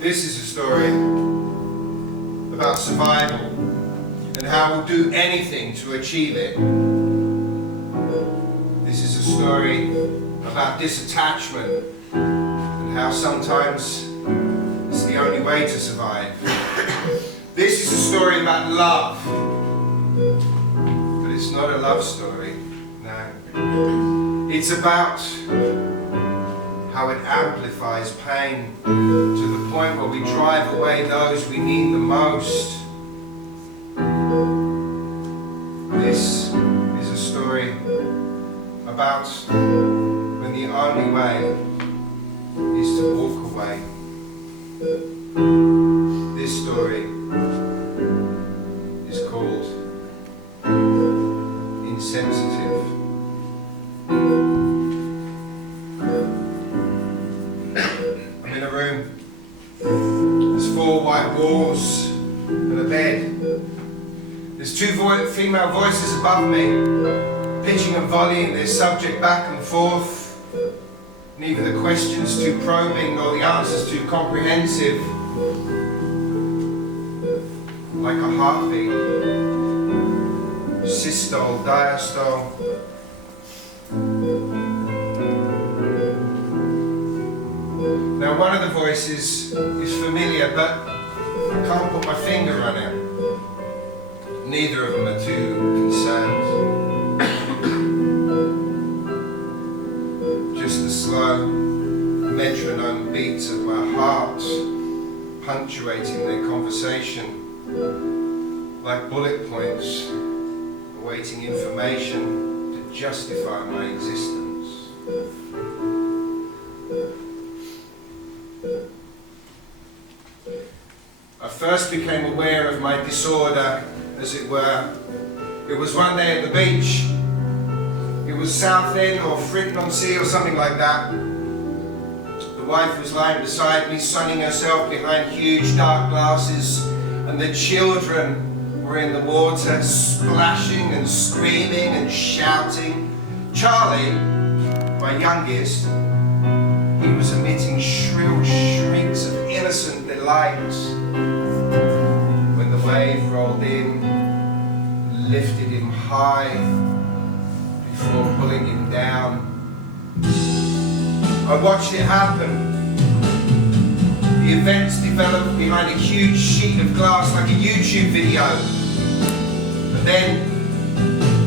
This is a story about survival and how we'll do anything to achieve it. This is a story about disattachment and how sometimes it's the only way to survive. This is a story about love, but it's not a love story, no. It's about how it amplifies pain to the point where we drive away those we need the most. This is a story about when the only way is to walk away. This story is called Insensitive. I'm in a room. There's 4 white walls and a bed. There's 2 female voices above me, pitching and volleying their subject back and forth. Neither the questions too probing nor the answers too comprehensive. Like a heartbeat, systole, diastole. Now one of the voices is familiar, but I can't put my finger on it. Neither of them are too concerned. Just the slow metronome beats of my heart punctuating their conversation, like bullet points awaiting information to justify my existence. I first became aware of my disorder, as it were. It was one day at the beach. It was Southend or Frinton-on-Sea or something like that. The wife was lying beside me, sunning herself behind huge dark glasses, and the children were in the water, splashing and screaming and shouting. Charlie, my youngest, he was emitting shrill shrieks of innocent delight when the wave rolled in, lifted him high before pulling him down. I watched it happen. The events developed behind a huge sheet of glass like a YouTube video. And then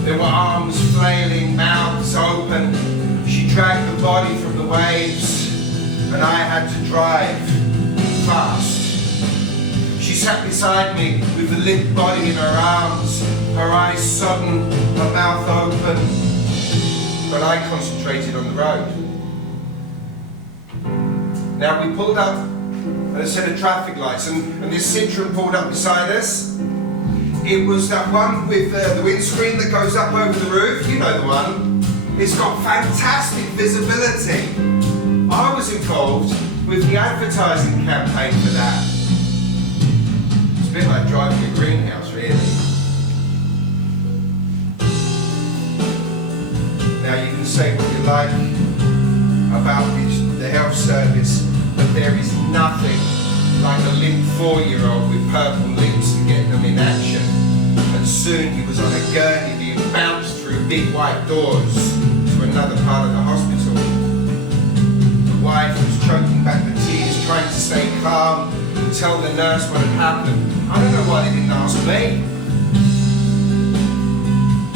there were arms flailing, mouths open. She dragged the body from the waves, and I had to drive fast. She sat beside me with the limp body in her arms, her eyes sodden, her mouth open, but I concentrated on the road. Now we pulled up at a set of traffic lights, and this Citroen pulled up beside us. It was that one with the windscreen that goes up over the roof, you know the one. It's got fantastic visibility. I was involved with the advertising campaign for that. It's a bit like driving a greenhouse, really. Now you can say what you like about the health service, but there is nothing like a limp 4-year-old with purple lips to get them in action. And soon he was on a gurney being bounced through big white doors to another part of the hospital. The wife was choking back the tears, trying to stay calm and tell the nurse what had happened. I don't know why they didn't ask me.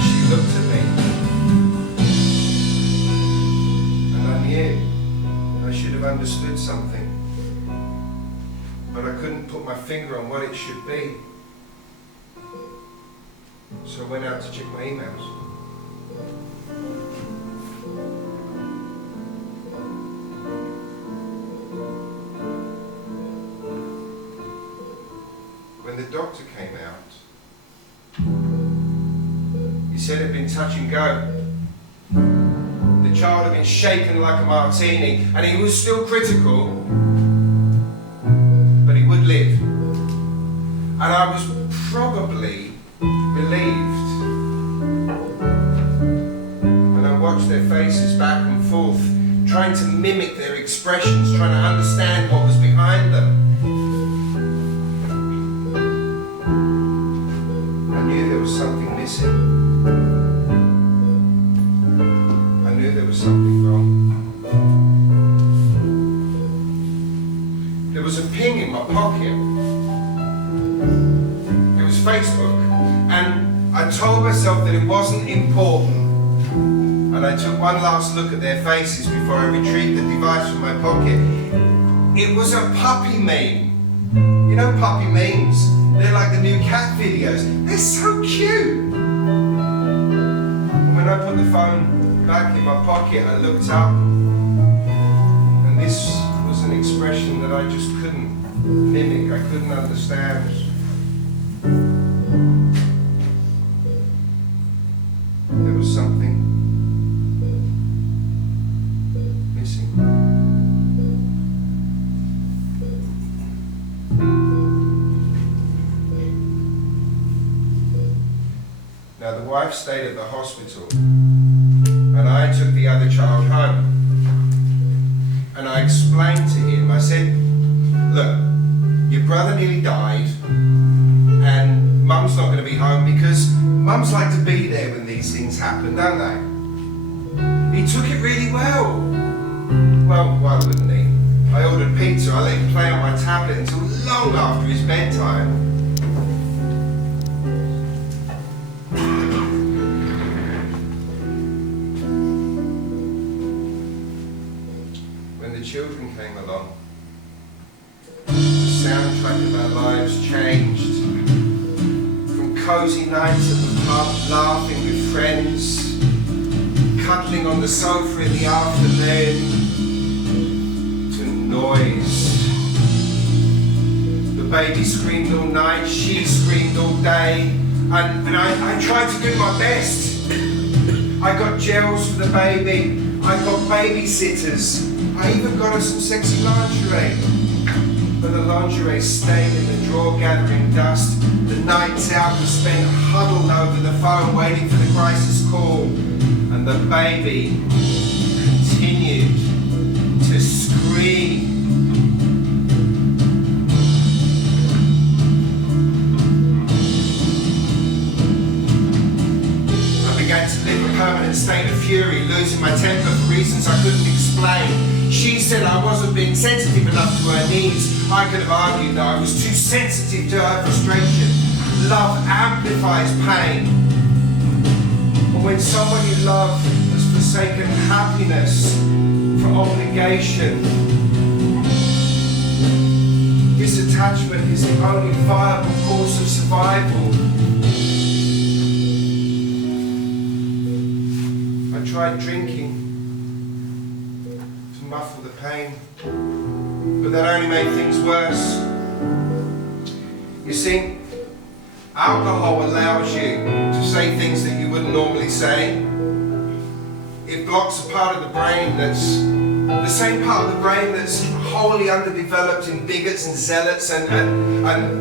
She looked at me, and I knew I should have understood something, but I couldn't put my finger on what it should be. So I went out to check my emails. When the doctor came out, he said it had been touch and go. The child had been shaken like a martini, and he was still critical, but he would live. And I was probably relieved. And I their faces back and forth, trying to mimic their expressions, trying to understand what was behind them. I knew there was something missing. I knew there was something wrong. There was a ping in my pocket. It was Facebook. And I told myself that it wasn't important. And I took one last look at their faces before I retrieved the device from my pocket. It was a puppy meme. You know puppy memes? They're like the new cat videos. They're so cute. And when I put the phone back in my pocket, I looked up, and this was an expression that I just couldn't mimic, I couldn't understand. There was something missing. Now the wife stayed at the hospital, and I took the other child home. And I explained to him, I said, look, your brother nearly died, and Mum's not going to be home because mums like to be there when these things happen, don't they? He took it really well. Well, why wouldn't he? I ordered pizza, I let him play on my tablet until long after his bedtime. When the children came along, the soundtrack of our lives changed. Cozy nights at the pub, laughing with friends, cuddling on the sofa in the afternoon, to noise. The baby screamed all night, she screamed all day, and I tried to do my best. I got gels for the baby, I got babysitters, I even got her some sexy lingerie. But the lingerie stayed in the drawer gathering dust. The nights out were spent huddled over the phone waiting for the crisis call. And the baby continued to scream. I began to live a permanent state of fury, losing my temper for reasons I couldn't explain. She said I wasn't being sensitive enough to her needs. I could have argued that I was too sensitive to her frustration. Love amplifies pain. But when someone you love has forsaken happiness for obligation, disattachment is the only viable course of survival. I tried drinking to muffle the pain, but that only made things worse. You see, alcohol allows you to say things that you wouldn't normally say. It blocks a part of the brain that's the same part of the brain that's wholly underdeveloped in bigots and zealots and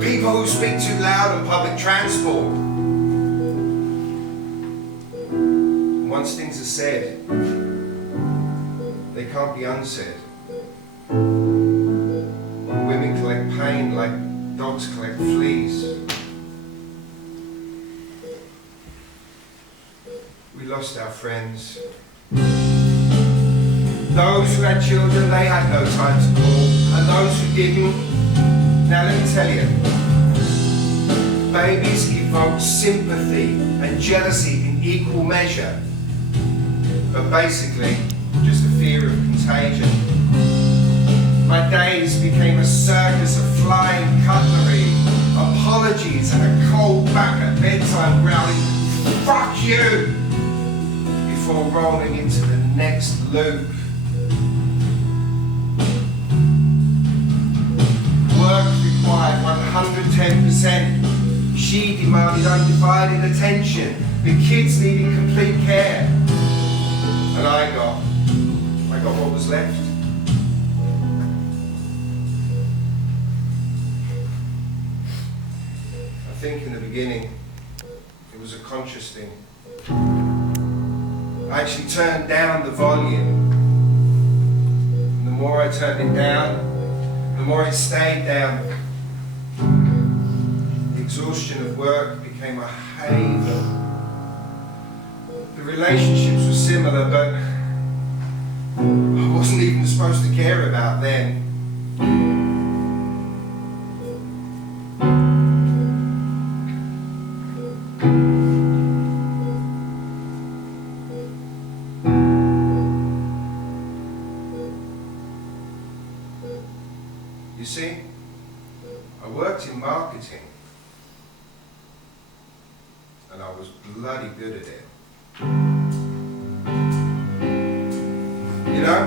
people who speak too loud on public transport. Once things are said, they can't be unsaid. Women collect pain like dogs collect fleas. We lost our friends. Those who had children, they had no time to call. And those who didn't, now let me tell you, babies evoke sympathy and jealousy in equal measure. But basically, just a fear of contagion. My days became a circus of flying cutlery, apologies and a cold back at bedtime growling, "Fuck you!" before rolling into the next loop. Work required 110%. She demanded undivided attention. The kids needed complete care. And I got what was left. I think in the beginning, it was a conscious thing. I I actually turned down the volume. And the more I turned it down, the more it stayed down. The exhaustion of work became a haven. The relationships were similar, but I wasn't even supposed to care about them. You see, I worked in marketing, and I was bloody good at it. You know,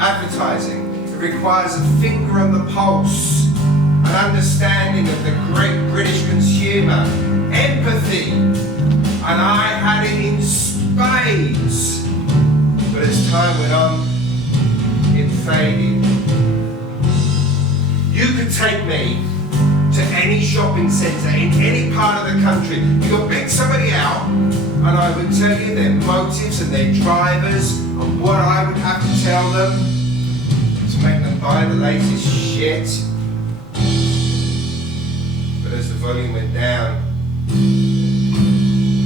advertising, it requires a finger on the pulse, an understanding of the great British consumer, empathy, and I had it in spades. But as time went on, it faded. You could take me to any shopping centre in any part of the country. You could pick somebody out, and I would tell you their motives and their drivers and what I would have to tell them to make them buy the latest shit. But as the volume went down,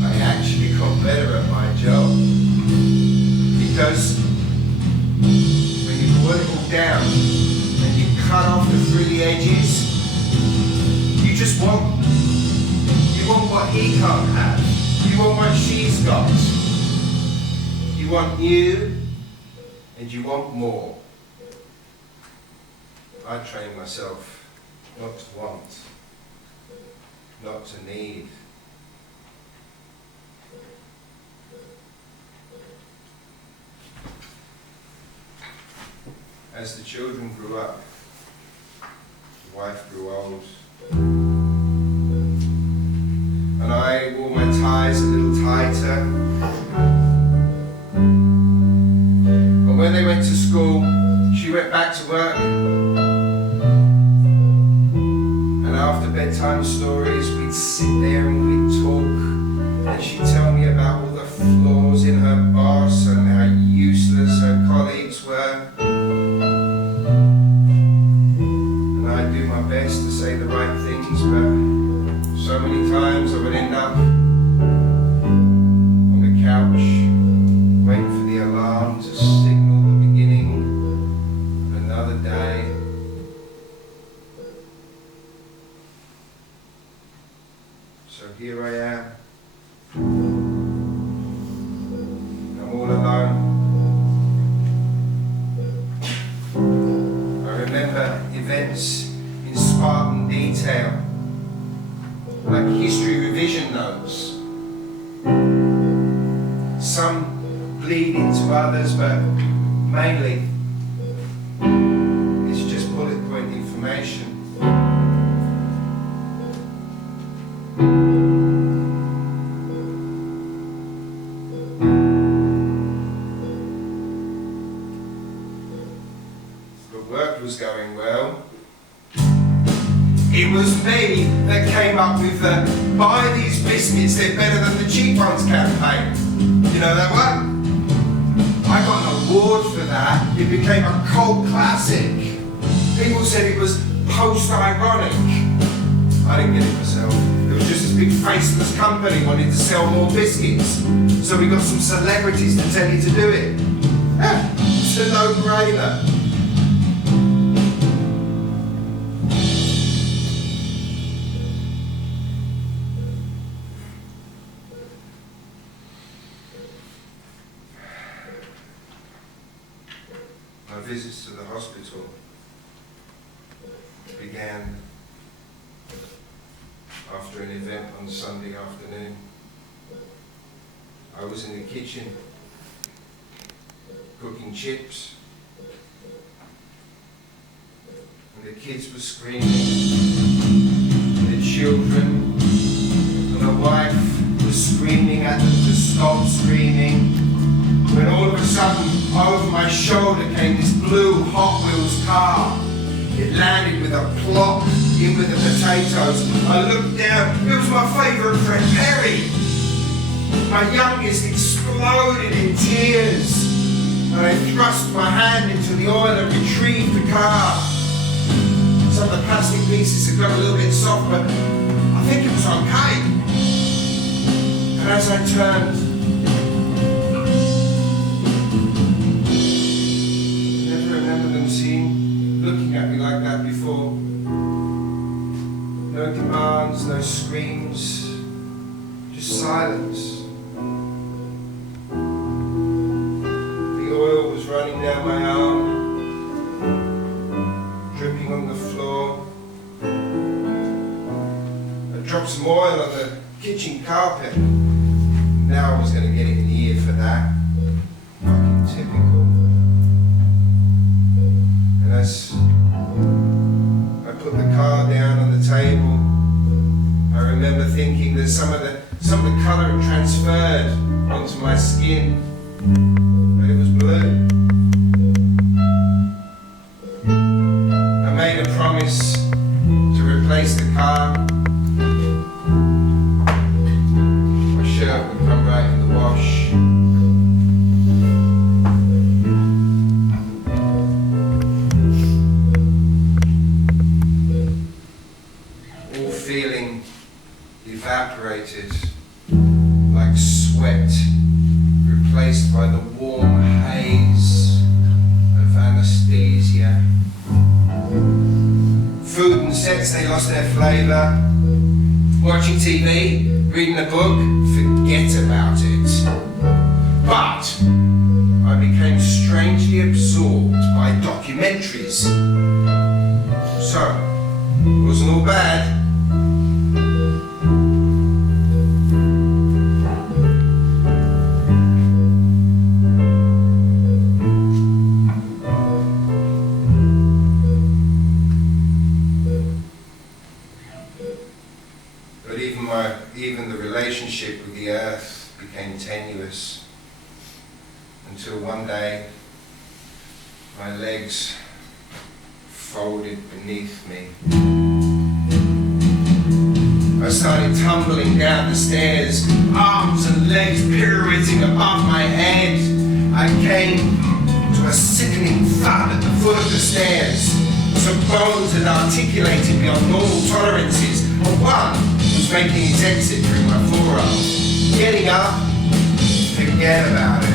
I actually got better at my job. Because when you boil it all down and you cut off the frilly edges, you just want what he can't have. You want what she's got. You want you, and you want more. I trained myself not to want, not to need. As the children grew up, the wife grew old, and I wore my ties a little tighter. But when they went to school, she went back to work. And after bedtime stories, we'd sit there and we'd talk. And she'd tell me about all the flaws in her boss and how useless her colleagues were. And I'd do my best to say the right things, but so many times I would end up on the couch, waiting for the alarm to signal the beginning of another day. So here I am. I'm all alone. I remember events in Spartan detail, like history revision notes. Some bleed into others, but mainly it's just bullet point information. The work was going well. It was me that came up with the "buy these biscuits, they're better than the cheap ones" campaign. You know that one? I got an award for that. It became a cult classic. People said it was post-ironic. I didn't get it myself. It was just this big faceless company wanting to sell more biscuits. So we got some celebrities to tell you to do it. It's a no-brainer. My visits to the hospital began after an event on Sunday afternoon. I was in the kitchen cooking chips, and the kids were screaming, the children, and my wife was screaming at them to stop screaming, when all of a sudden, over my shoulder came this blue Hot Wheels car. It landed with a plop in with the potatoes. I looked down, it was my favourite friend, Perry. My youngest exploded exploded in tears. And I thrust my hand into the oil and retrieved the car. Some of the plastic pieces had got a little bit soft, but I think it was okay. And as I turned, I never remember them looking at me like that before. No demands, no screams, just silence. The oil was running down my arm, dripping on the floor. I dropped some oil on the kitchen carpet. Now I was going to get it in the ear for that. Fucking typical. And as I put the car down on the table, I remember thinking that some of the colour had transferred onto my skin, but it was blue. I made a promise to replace the car. My shirt would come right in the wash. All feeling evaporated like sweat, replaced by the warm haze of anesthesia. Food and sets, they lost their flavour. Watching TV, reading a book, forget about it. But I became strangely absorbed by documentaries. So, it wasn't all bad. Even the relationship with the earth became tenuous, until one day my legs folded beneath me. I started tumbling down the stairs, arms and legs pirouetting above my head. I came to a sickening thud at the foot of the stairs. Some bones had articulated beyond normal tolerances, but one was making his exit through my forearm. Getting up, forget about it.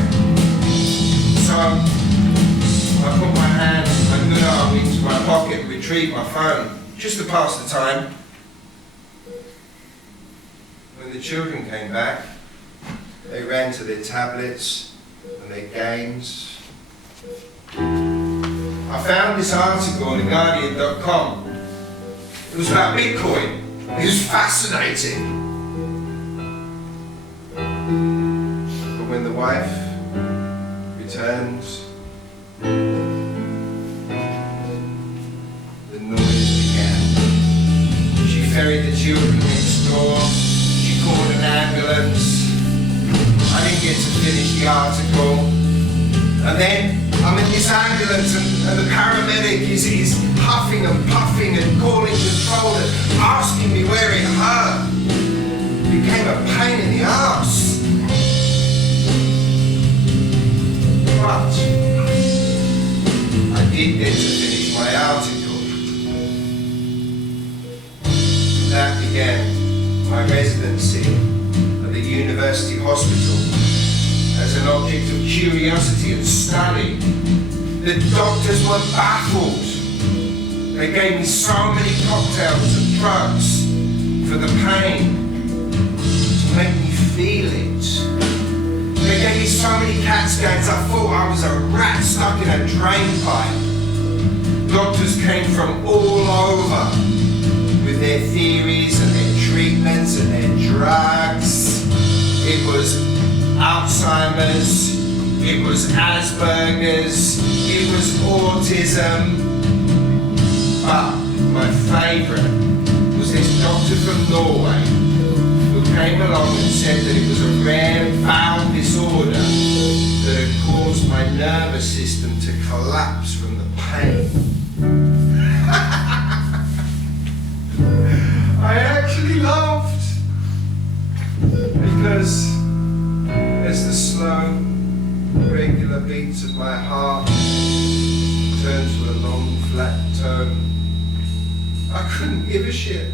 So I put my hand, my good arm into my pocket and retrieved my phone, just to pass the time. When the children came back, they ran to their tablets and their games. I found this article on theguardian.com. It was about Bitcoin. It was fascinating. But when the wife returns, the noise began. She ferried the children next door. She called an ambulance. I didn't get to finish the article. And then I'm in this ambulance and the paramedic is huffing and puffing and calling control and asking me where it hurt. It became a pain in the arse. But I did get to finish my article. That began my residency at the University Hospital as an object of curiosity and study. The doctors were baffled. They gave me so many cocktails of drugs for the pain, to make me feel it. They gave me so many CAT scans I thought I was a rat stuck in a drain pipe. Doctors came from all over with their theories and their treatments and their drugs. It was Alzheimer's, it was Asperger's, it was autism. But my favourite was this doctor from Norway who came along and said that it was a rare bowel disorder that had caused my nervous system to collapse from the pain. I actually laughed because as the slow regular beats of my heart turned to a long flat tone. I couldn't give a shit.